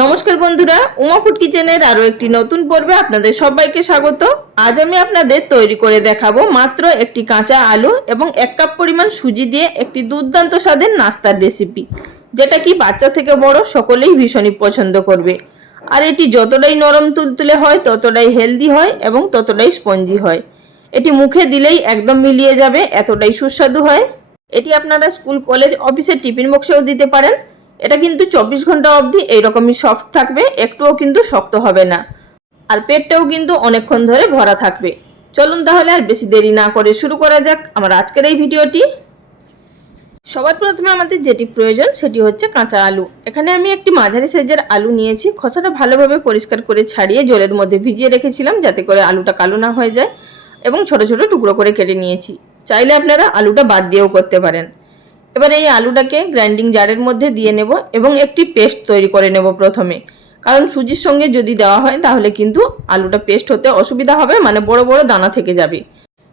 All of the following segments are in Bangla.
নমস্কার বন্ধুরা, উমা ফুড কিচেনের আরো একটি নতুন পর্বে আপনাদের সবাইকে স্বাগত। আজ আমি আপনাদের তৈরি করে দেখাবো মাত্র একটি কাঁচা আলু এবং 1 কাপ পরিমাণ সুজি দিয়ে একটি দুর্দান্ত স্বাদের নাস্তার রেসিপি, যেটা কি বাচ্চা থেকে বড় সকলেই ভীষণই পছন্দ করবে। আর এটি যতটাই নরম তুলতুলে হয় ততটাই হেলদি হয় এবং ততটাই স্পঞ্জি হয়। এটি মুখে দিলেই একদম মিলিয়ে যাবে, এতটাই সুস্বাদু হয়। এটি আপনারা স্কুল, কলেজ, অফিসের টিফিন বক্সেও দিতে পারেন। এটা কিন্তু 24 ঘন্টা অবধি এইরকমই সফট থাকবে, একটুও কিন্তু শক্ত হবে না। আর পেটটাও কিন্তু অনেকক্ষণ ধরে ভরা থাকবে। চলুন তাহলে আর বেশি দেরি না করে শুরু করা যাক আমার আজকের এই ভিডিওটি। সবার প্রথমে আমাদের যেটি প্রয়োজন সেটি হচ্ছে কাঁচা আলু। এখানে আমি একটি মাঝারি সাইজের আলু নিয়েছি। খোসাটা ভালোভাবে পরিষ্কার করে ছাড়িয়ে জলের মধ্যে ভিজিয়ে রেখেছিলাম যাতে করে আলুটা কালো না হয়ে যায়, এবং ছোট ছোট টুকরো করে কেটে নিয়েছি। চাইলে আপনারা আলুটা বাদ দিয়েও করতে পারেন। এবার এই আলুটাকে গ্রাইন্ডিং জারের মধ্যে দিয়ে নেব এবং একটি পেস্ট তৈরি করে নেব প্রথমে, কারণ সুজির সঙ্গে যদি দেওয়া হয় তাহলে কিন্তু আলুটা পেস্ট হতে অসুবিধা হবে, মানে বড় বড় দানা থেকে যাবে।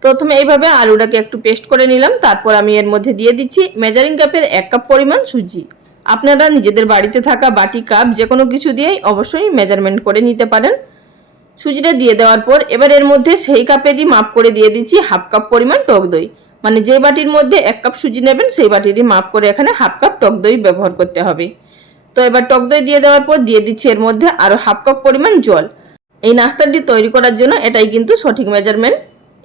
প্রথমে এইভাবে আলুটাকে একটু পেস্ট করে নিলাম। তারপর আমি এর মধ্যে দিয়ে দিচ্ছি মেজারিং কাপের 1 কাপ পরিমাণ সুজি। আপনারা নিজেদের বাড়িতে থাকা বাটি, কাপ যে কোনো কিছু দিয়েই অবশ্যই মেজারমেন্ট করে নিতে পারেন। সুজিটা দিয়ে দেওয়ার পর এবার এর মধ্যে সেই কাপেরই মাপ করে দিয়ে দিচ্ছি 1/2 কাপ পরিমাণ টক দই। মানে যে বাটির মধ্যে 1 কাপ সুজি নেবেন সেই বাটিরই মাপ করে এখানে 1/2 কাপ টক দই ব্যবহার করতে হবে। তো এবার টক দই দিয়ে দেওয়ার পর দিয়ে দিচ্ছি এর মধ্যে আরও 1/2 কাপ পরিমাণ জল। এই নাস্তাটি তৈরি করার জন্য এটাই কিন্তু সঠিক মেজারমেন্ট।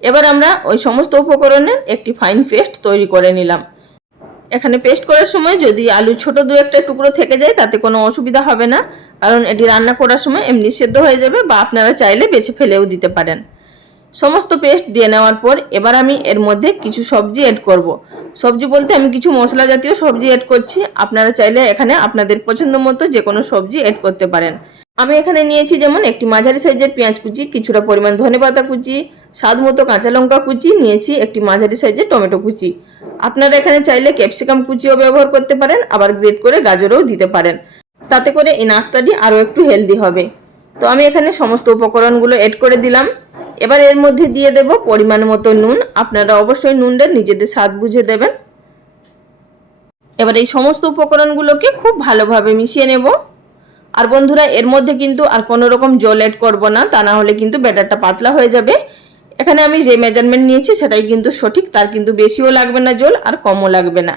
এবার আমরা ওই সমস্ত উপকরণের একটি ফাইন পেস্ট তৈরি করে নিলাম। এখানে পেস্ট করার সময় যদি আলু ছোট দু একটা টুকরো থেকে যায় তাতে কোনো অসুবিধা হবে না, কারণ এটি রান্না করার সময় এমনি সেদ্ধ হয়ে যাবে, বা আপনারা চাইলে বেছে ফেলেও দিতে পারেন। সমস্ত পেস্ট দিয়ে নেওয়ার পর এবার আমি এর মধ্যে কিছু সবজি অ্যাড করব। সবজি বলতে আমি কিছু মশলা জাতীয় সবজি অ্যাড করছি। আপনারা চাইলে এখানে আপনাদের পছন্দ মতো যে কোনো সবজি অ্যাড করতে পারেন। আমি এখানে নিয়েছি যেমন একটি মাঝারি সাইজের পেঁয়াজ কুচি, কিছুটা পরিমাণ ধনেপাতা কুচি, স্বাদ মতো কাঁচা লঙ্কা কুচি, নিয়েছি একটি মাঝারি সাইজের টমেটো কুচি। আপনারা এখানে চাইলে ক্যাপসিকাম কুচিও ব্যবহার করতে পারেন, আবার গ্রেট করে গাজরও দিতে পারেন। তাতে করে এই নাস্তাটি আরও একটু হেলদি হবে। তো আমি এখানে সমস্ত উপকরণগুলো অ্যাড করে দিলাম। এবার এর মধ্যে দিয়ে দেব পরিমাণ মতো নুন। আপনারা অবশ্যই নুনটা নিজেদের স্বাদ বুঝে দেবেন। এবার এই সমস্ত উপকরণগুলোকে খুব ভালোভাবে মিশিয়ে নেব। আর বন্ধুরা, এর মধ্যে কিন্তু আর কোনো রকম জল অ্যাড করব না, তা না হলে কিন্তু ব্যাটারটা পাতলা হয়ে যাবে। এখানে আমি যে মেজারমেন্ট নিয়েছি সেটাই কিন্তু সঠিক, তার কিন্তু বেশিও লাগবে না জল আর কমও লাগবে না।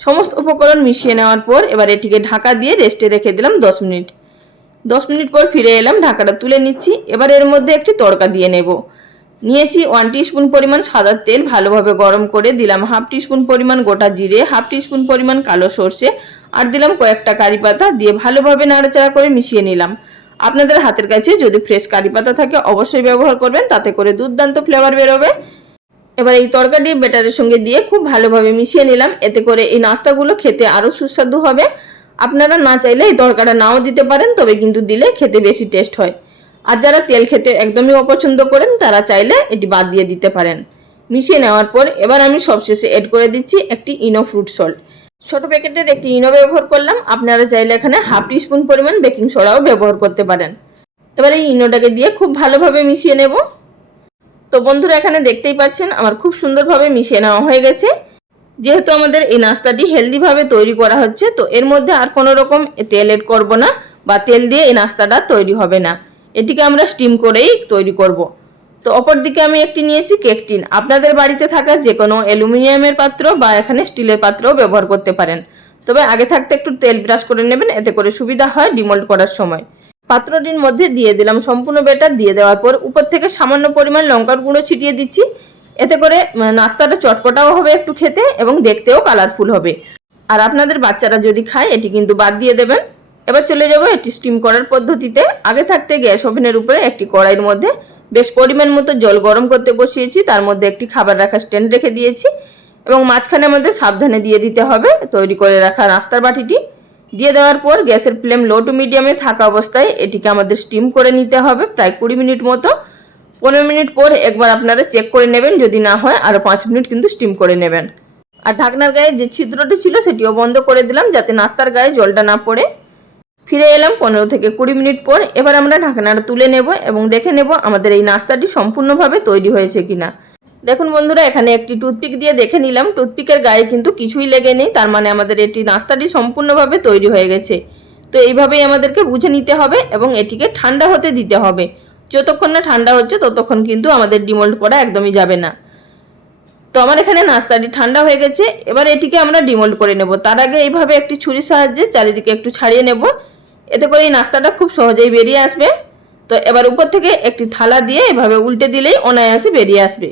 সমস্ত উপকরণ মিশিয়ে নেওয়ার পর এবার এটিকে ঢাকা দিয়ে রেস্টে রেখে দিলাম 10 মিনিট। 10 মিনিট পর ফিরে এলাম, ঢাকাটা তুলে নিচ্ছি। এবার এর মধ্যে একটি তড়কা দিয়ে নেব। নিয়েছি 1 টিস্পুন পরিমাণ সাদা তেল, ভালোভাবে গরম করে দিলাম 1/2 টিস্পুন পরিমাণ গোটা জিরে, 1/2 টিস্পুন পরিমাণ কালো সর্ষে, আর দিলাম কয়েকটা কারি পাতা। দিয়ে ভালোভাবে নাড়াচাড়া করে মিশিয়ে নিলাম। আপনাদের হাতের কাছে যদি ফ্রেশ কারি পাতা থাকে অবশ্যই ব্যবহার করবেন, তাতে করে দুর্দান্ত ফ্লেভার বেরোবে। এবার এই তরকারি ব্যাটারের সঙ্গে দিয়ে খুব ভালোভাবে মিশিয়ে নিলাম। এতে করে এই নাস্তাগুলো খেতে আরও সুস্বাদু হবে। আপনারা না চাইলে এই তরকাটা নাও দিতে পারেন, তবে কিন্তু দিলে খেতে বেশি টেস্ট হয়। আর যারা তেল খেতে একদমই অপছন্দ করেন তারা চাইলে এটি বাদ দিয়ে দিতে পারেন। মিশিয়ে নেওয়ার পর এবার আমি সবশেষে অ্যাড করে দিচ্ছি একটি ইনো ফ্রুট সল্ট। ছোট প্যাকেটের একটি ইনো ব্যবহার করলাম। আপনারা চাইলে এখানে 1/2 টিস্পুন পরিমাণ বেকিং সোডাও ব্যবহার করতে পারেন। এবার এই ইনোটাকে দিয়ে খুব ভালোভাবে মিশিয়ে নেব। তো বন্ধুরা, এখানে দেখতেই পাচ্ছেন আমার খুব সুন্দরভাবে মিশিয়ে নেওয়া হয়ে গেছে। যেহেতু আমাদের এই নাস্তাটি হেলদিভাবে তৈরি করা হচ্ছে, তো এর মধ্যে আর কোনো রকম তেল এড করব না, বা তেল দিয়ে এই নাস্তাটা তৈরি হবে না। এটিকে আমরা স্টিম করেই তৈরি করব। তো অপর দিকে আমি একটি নিয়েছি কেক টিন। আপনাদের বাড়িতে থাকা যে কোনো অ্যালুমিনিয়ামের পাত্র বা এখানে স্টিলের পাত্রও ব্যবহার করতে পারেন। তবে আগে থাকতে একটু তেল ব্রাশ করে নেবেন, এতে করে সুবিধা হয় ডিমোল্ড করার সময়। পাত্রটির মধ্যে দিয়ে দিলাম সম্পূর্ণ ব্যাটার। দিয়ে দেওয়ার পর উপর থেকে সামান্য পরিমাণ লঙ্কার গুঁড়ো ছিটিয়ে দিচ্ছি। এতে করে নাস্তাটা চটপটাও হবে একটু খেতে, এবং দেখতেও কালারফুল হবে। আর আপনাদের বাচ্চারা যদি খায় এটি কিন্তু বাদ দিয়ে দেবেন। এবার চলে যাব এটি স্টিম করার পদ্ধতিতে। আগে থাকতে গ্যাস ওভেনের উপরে একটি কড়াইয়ের মধ্যে বেশ পরিমাণ মতো জল গরম করতে বসিয়েছি। তার মধ্যে একটি খাবার রাখার স্ট্যান্ড রেখে দিয়েছি, এবং মাঝখানে আমাদের সাবধানে দিয়ে দিতে হবে তৈরি করে রাখা নাস্তার বাটিটি। দিয়ে দেওয়ার পর গ্যাসের ফ্লেম লো টু মিডিয়ামে থাকা অবস্থায় এটিকে আমাদের স্টিম করে নিতে হবে প্রায় 20 মিনিট মতো। 15 মিনিট পর একবার আপনারা চেক করে নেবেন, যদি না হয় আরও 5 মিনিট কিন্তু স্টিম করে নেবেন। আর ঢাকনার গায়ে যে ছিদ্রটি ছিল সেটিও বন্ধ করে দিলাম, যাতে নাস্তার গায়ে জলটা না পড়ে। ফিরে এলাম 15 থেকে 20 মিনিট পর। এবার আমরা ঢাকনাটা তুলে নেব এবং দেখে নেব আমাদের এই নাস্তাটি সম্পূর্ণভাবে তৈরি হয়েছে কিনা। দেখুন বন্ধুরা, এখানে একটি টুথপিক দিয়ে দেখে নিলাম। টুথপিকের গায়ে কিন্তু কিছুই লেগে নেই, তার মানে আমাদের এটি নাস্তাটি সম্পূর্ণভাবে তৈরি হয়ে গেছে। তো এইভাবেই আমাদেরকে বুঝে নিতে হবে এবং এটিকে ঠান্ডা হতে দিতে হবে। যতক্ষণ না ঠান্ডা হচ্ছে ততক্ষণ কিন্তু আমাদের ডিমোল্ড করা একদমই যাবে না। তো আমার এখানে নাস্তাটি ঠান্ডা হয়ে গেছে, এবার এটিকে আমরা ডিমোল্ড করে নেব। তার আগে এইভাবে একটি ছুরির সাহায্যে চারিদিকে একটু ছাড়িয়ে নেব, এতে করে এই নাস্তাটা খুব সহজেই বেরিয়ে আসবে। তো এবার উপর থেকে একটি থালা দিয়ে এভাবে উল্টে দিলেই অনায়াসে বেরিয়ে আসবে।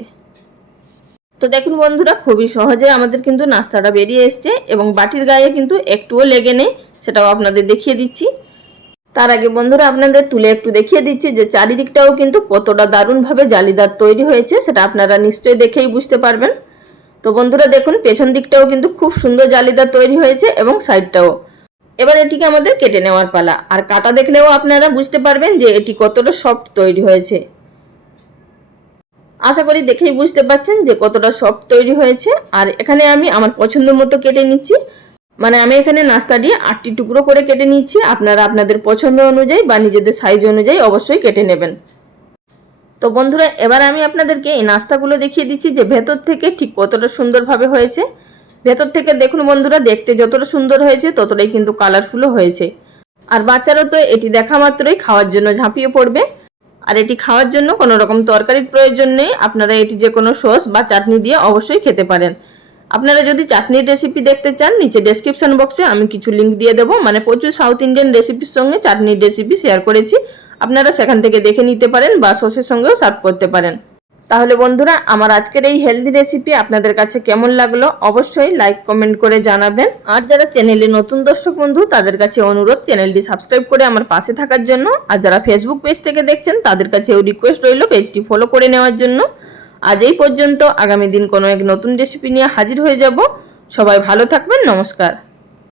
তো দেখুন বন্ধুরা, খুবই সহজে আমাদের কিন্তু নাস্তাটা বেরিয়ে এসছে এবং বাটির গায়ে কিন্তু একটুও লেগে নেই, সেটাও আপনাদের দেখিয়ে দিচ্ছি। তার আগে বন্ধুরা আপনাদের তুলে একটু দেখিয়ে দিচ্ছি যে চারিদিকটাও কিন্তু কতটা দারুণভাবে জালিদার তৈরি হয়েছে, সেটা আপনারা নিশ্চয়ই দেখেই বুঝতে পারবেন। তো বন্ধুরা দেখুন, পেছন দিকটাও কিন্তু খুব সুন্দর জালিদার তৈরি হয়েছে এবং সাইডটাও। এবার এটিকে আমাদের কেটে নেওয়ার পালা। আর কাটা দেখলেও আপনারা বুঝতে পারবেন যে এটি কতটা সফট তৈরি হয়েছে। আশা করি দেখেই বুঝতে পারছেন যে কতটা সফট তৈরি হয়েছে। আর এখানে আমি আমার পছন্দ মতো কেটে নিচ্ছি, মানে আমি এখানে নাস্তা দিয়ে 8টি টুকরো করে কেটে নিচ্ছি। আপনারা আপনাদের পছন্দ অনুযায়ী বা নিজেদের সাইজ অনুযায়ী অবশ্যই কেটে নেবেন। তো বন্ধুরা, এবার আমি আপনাদেরকে এই নাস্তাগুলো দেখিয়ে দিচ্ছি যে ভেতর থেকে ঠিক কতটা সুন্দরভাবে হয়েছে। ভেতর থেকে দেখুন বন্ধুরা, দেখতে যতটা সুন্দর হয়েছে ততটাই কিন্তু কালারফুলও হয়েছে। আর বাচ্চারা তো এটি দেখা মাত্রই খাওয়ার জন্য ঝাঁপিয়ে পড়বে। আর এটি খাওয়ার জন্য কোনো রকম তরকারির প্রয়োজন নেই, আপনারা এটি যে কোনো সস বা চাটনি দিয়ে অবশ্যই খেতে পারেন। আপনারা যদি চাটনির রেসিপি দেখতে চান, নিচে ডেসক্রিপশন বক্সে আমি কিছু লিঙ্ক দিয়ে দেবো, মানে প্রচুর সাউথ ইন্ডিয়ান রেসিপির সঙ্গে চাটনির রেসিপি শেয়ার করেছি, আপনারা সেখান থেকে দেখে নিতে পারেন বা সসের সঙ্গেও সার্ভ করতে পারেন। তাহলে বন্ধুরা, আমার আজকের এই হেলদি রেসিপি আপনাদের কাছে কেমন লাগলো অবশ্যই লাইক কমেন্ট করে জানাবেন। আর যারা চ্যানেলে নতুন দর্শক বন্ধু, তাদের কাছে অনুরোধ চ্যানেলটি সাবস্ক্রাইব করে আমার পাশে থাকার জন্য। আর যারা ফেসবুক পেজ থেকে দেখছেন তাদের কাছেও রিকোয়েস্ট রইল পেজটি ফলো করে নেওয়ার জন্য। আজ এই পর্যন্ত, আগামী দিন কোনো এক নতুন রেসিপি নিয়ে হাজির হয়ে যাব। সবাই ভালো থাকবেন, নমস্কার।